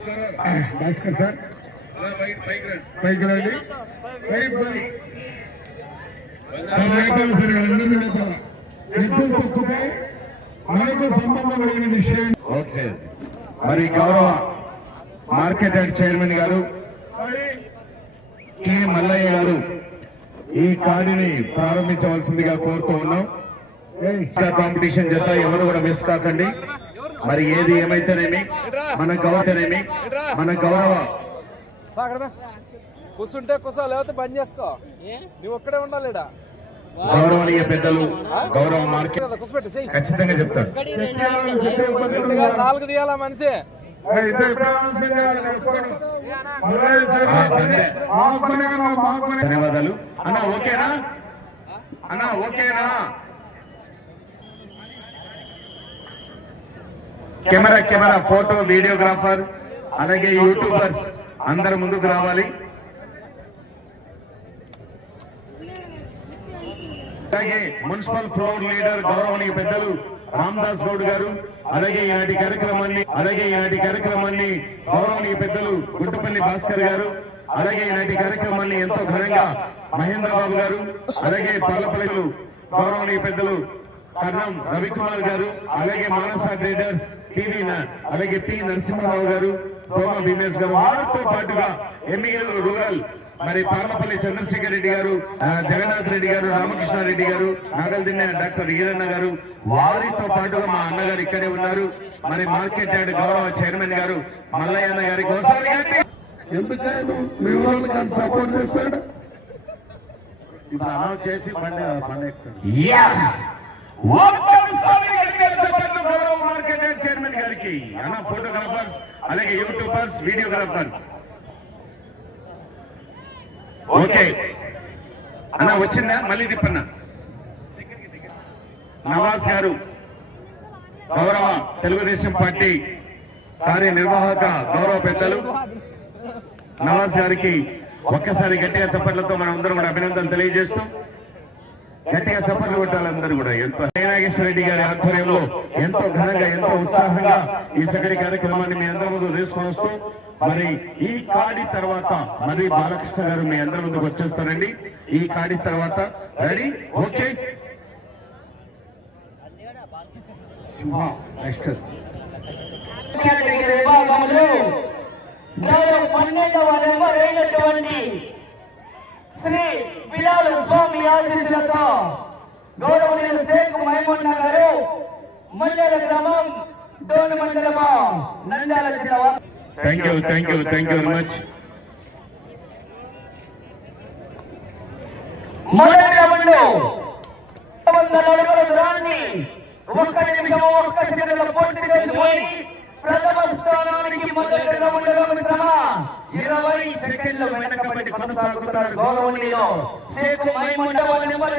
Bhaskar sir. పైకి రండి. మనకు సంబంధం లేని విషయం. ఓకే. మరి గౌరవ మార్కెట్ యార్డ్ చైర్మన్ గారు కె మల్లయ్య గారు ఈ కార్డుని ప్రారంభించవలసిందిగా కోరుతూ ఉన్నాం. కాంపిటీషన్ జత ఎవరు కూడా మిస్ కాకండి. మరి ఏది ఏమైతేనేమి? మన గౌరవనేమి మన గౌరవ. కూర్చుంటే కూర్చో లేకపోతే బంద్ చేసుకో. నువ్వు ఒక్కడే ఉండాలిడా గౌరవనీయ పెద్దలు గౌరవ మార్కెట్. ఖచ్చితంగా చెప్తారు నాలుగు తీయాలా మనిషి. ధన్యవాదాలు. అన్న ఓకేనా? అన్న ఓకేనా? కెమెరా కెమెరా ఫోటో వీడియోగ్రాఫర్ అలాగే యూట్యూబర్స్ అందరు ముందుకు రావాలి. అలాగే మున్సిపల్ ఫ్లోర్ లీడర్ గౌరవనీయ పెద్దలు రామదాస్ గౌడ్ గారు అలాగే ఈనాటి కార్యక్రమాన్ని అలాగే ఈనాటి కార్యక్రమాన్ని గౌరవనీయ పెద్దలు గుంటుపల్లి భాస్కర్ గారు అలాగే ఈనాటి కార్యక్రమాన్ని ఎంతో ఘనంగా మహేంద్ర బాబు గారు అలాగే పల్లపల్లిలు గౌరవనీయ పెద్దలు కర్ణం రవికుమార్ గారు అలాగే మానస ట్రేడర్స్ టీవీ అలాగే పి నరసింహారావు గారు దోమ భీమేష్ గారు వారితో పాటుగా ఎమ్మిగలు రూరల్ మరి పార్లపల్లి చంద్రశేఖర్ రెడ్డి గారు జగన్నాథ్ రెడ్డి గారు రామకృష్ణారెడ్డి గారు నాగల్దిన్న డాక్టర్ ఈరన్న గారు వారితో పాటుగా మా అన్నగారు ఇక్కడే ఉన్నారు. మరి మార్కెట్ యార్డ్ గౌరవ చైర్మన్ గారు మల్లయ్య అన్న గారికి ఒకసారి ఎందుకైనా మీ సపోర్ట్ చేస్తాడు? ఇప్పుడు చేసి బండి బండి మార్కెట్ చైర్మన్ గారికి అన్న ఫోటోగ్రాఫర్స్ అలాగే యూట్యూబర్స్ వీడియోగ్రాఫర్స్. ఓకే. అన్న వచ్చిందా? మళ్ళీ తిప్పన్న. నవాజ్ గారు గౌరవ తెలుగుదేశం పార్టీ కార్యనిర్వాహక గౌరవ పెద్దలు. నవాజ్ గారికి ఒక్కసారి గట్టిగా చప్పట్లతో మనం అందరం కూడా అభినందనలు తెలియజేస్తూ గట్టిగా చప్పట్లు కొట్టాలి అందరూ కూడా. ఎంతో నాగేశ్వర రెడ్డి గారి ఆధ్వర్యంలో ఎంతో ఘనంగా ఎంతో ఉత్సాహంగా ఈ చక్కటి కార్యక్రమాన్ని మీ అందరి ముందు తీసుకొని వస్తూ మరి ఈ కాడి తర్వాత మరి బాలకృష్ణ గారు మీ అందరి ముందుకు వచ్చేస్తారండి. ఈ కాడి తర్వాత రెడీ? ఓకే. నెక్స్ట్ పన్నెండవ నెంబర్ శ్రీ బిలాల్ స్వామి ఆశీస్సులతో గౌరవనీయులు షేక్ మైమన్న గారు మల్లెల గ్రామం డోన్ మండలము నంద్యాల జిల్లా thank you thank you thank you very much మొదటి రౌండ్లో వందల అడుగుల దూరాన్ని ఒక్క నిమిషం ఒక్క సెకండ్ల పూర్తి చేసుకొని ప్రథమ స్థానానికి మొదటి రౌండ్లో మిత్రమ ఇరవై సెకండ్ల వెనకబడి కొనసాగుతున్నారు గౌరవనీయులు. Number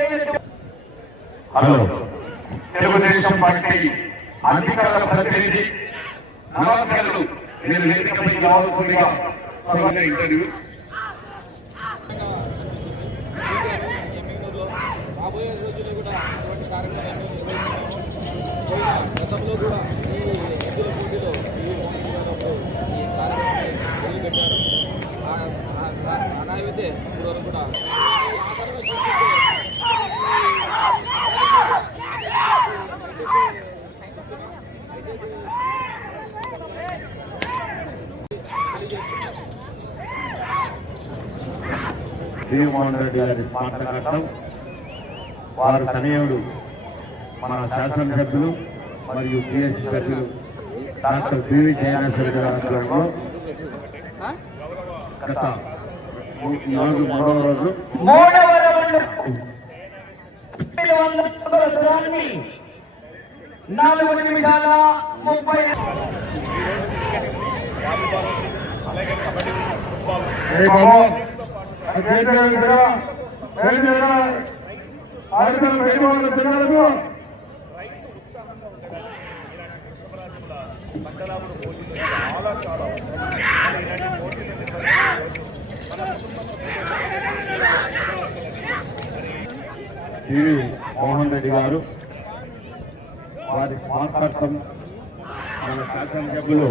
hello. తెలుగుదేశం పార్టీ అధికార ప్రతినిధి గారు మీరు వేదికపై కావాల్సిందిగా సభ ఇంటర్వ్యూ. రాబోయే రోజుల్లో కూడా అటువంటి కార్యక్రమాలు గతంలో కూడా ఈ ఎద్దుల పోటీలో ఈ మోహన్ ఈ కార్యక్రమాన్ని మొదలుపెట్టారు అలాగైతే ఇప్పుడు వరకు కూడా ఆ పరంగా చూసుకుంటే జగన్మోహన్ రెడ్డి గారి స్మారకార్థం వారు తనయుడు మన శాసనసభ్యులు మరియు పిఎస్సి సభ్యులు డాక్టర్ పివి జయనేశ్వర గారి గత ఈ రోజు మూడవ రోజు నాలుగు నిమిషాల ముప్పై అది వేదిక వేదిక మోహన్ రెడ్డి గారు వారి స్మారకార్థం మన శాసనసభ్యులు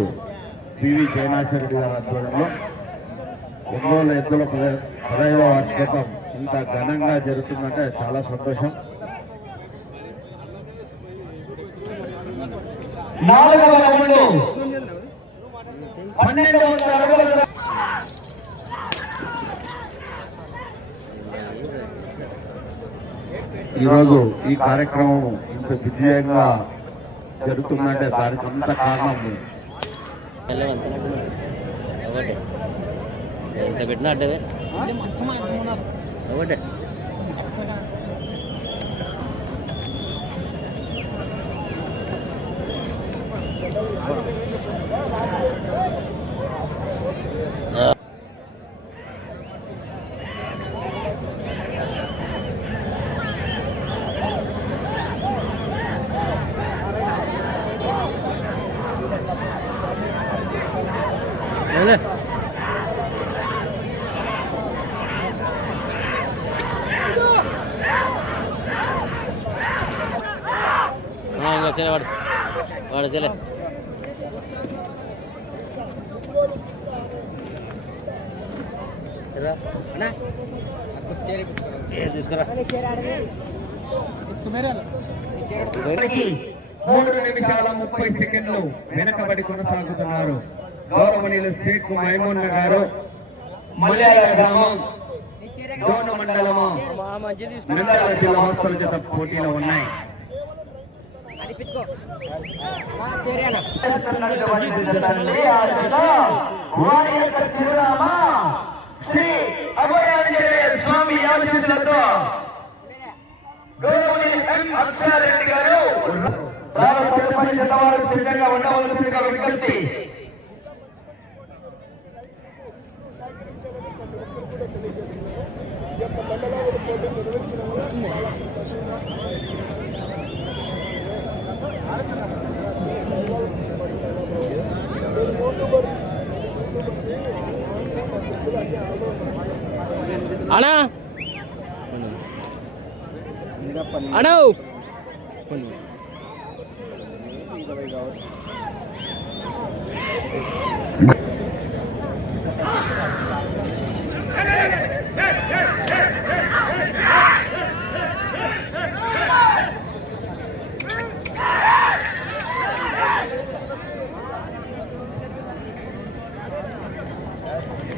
పివి జయనాచార్యుడి గారి ఆధ్వర్యంలో. ఎన్నో ఎద్దుల ప్రదేశం పదైవ వార్షికోత్సవం ఇంత ఘనంగా జరుగుతుందంటే చాలా సంతోషం. పన్నెండు వందల అడుగుల ఈరోజు ఈ కార్యక్రమం ఇంత దివ్యంగా జరుగుతుందంటే దానికి అంత కారణం ఒకటే ఎంత పెట్టినా అడ్డదే ఒకటే ఏలే. మూడు నిమిషాల ముప్పై సెకండ్లు వెనకబడి కొనసాగుతున్నారు గౌరవనీయులు శేఖ్ మైమున్న గారు మలయాళ గ్రామం గోను మండలము నంద్యాల జిల్లా హాస్టల్ జత పోటీలో ఉన్నాయి వారి యొక్క చిరునామా శ్రీ అభయాంజనేయ స్వామి ఆశీస్సులతో గౌరవనీయులు ఎం అక్షారెడ్డి గారు రాష్ట్ర తిరుపతి జత వారు సిద్ధంగా ఉండవలసిందిగా విజ్ఞప్తి அண்ணா அண்ணா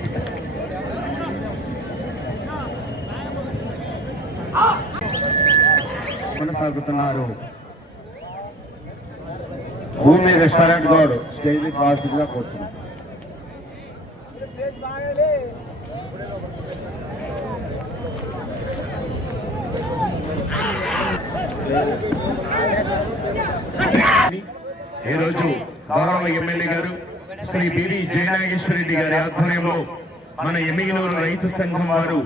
Thank you. కొనసాగుతున్నారు. భూమి రెస్టారెంట్ గౌడ్ స్టేజ్ కావాల్సిందిగా కోరుతున్నాం ఈ రోజు గౌరవ ఎమ్మెల్యే గారు శ్రీ బివి జయనాగేశ్వరరెడ్డి గారి ఆధ్వర్యంలో మన ఎమ్మిగినూరు రైతు సంఘం వారు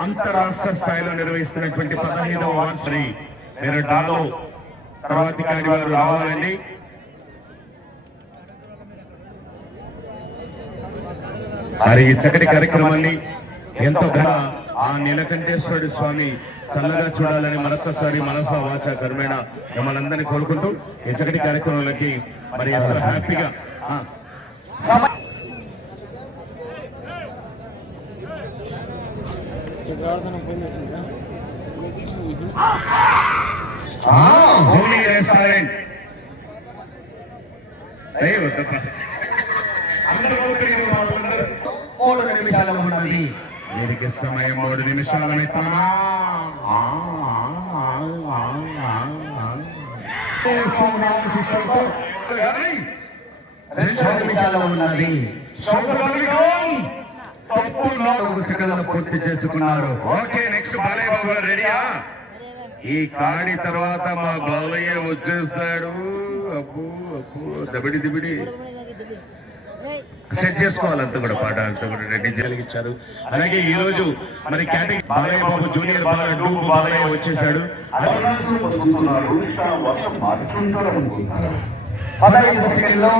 అంతరాష్ట్ర స్థాయిలో నిర్వహిస్తున్నటువంటి పదహైదవ వార్షిక నేను డాలో తర్వాతి వారు రావాలండి. మరి ఈ చక్కటి కార్యక్రమాన్ని ఎంతో ఘన ఆ నీలకంఠేశ్వరుడు స్వామి చల్లగా చూడాలని మరొకసారి మనస వాచ కర్మేణ మిమ్మల్ని కోరుకుంటూ ఈ చక్కటి కార్యక్రమాలకి మరి ఎంతో హ్యాపీగా ఆ, భూమి రెస్టారెంట్. అయ్యో మూడు నిమిషాలు ఉన్నది వీరికి సమయం మూడు నిమిషాల మిత్రమా! రెండు నిమిషాలు ఉన్నది పూర్తి చేసుకున్నారు. ఓకే నెక్స్ట్ బాలయ్య బాబు రెడీయా? ఈ కాడి తర్వాత మా బాలయ్య వచ్చేస్తాడు. అప్పు అప్పు దబిడి దిబిడి. సెట్ చేసుకోవాలంతా కూడా పాట అంతా కూడా రెడ్డి జరిగించారు అలాగే ఈ రోజు మరి కేటగిరీ బాలయ్య బాబు జూనియర్ డూబు బాలయ్య వచ్చేసాడు పదహైదు సెకండ్లు